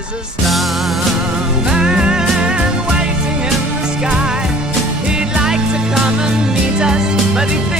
There's a starman waiting in the sky. He'd like to come and meet us, but he thinks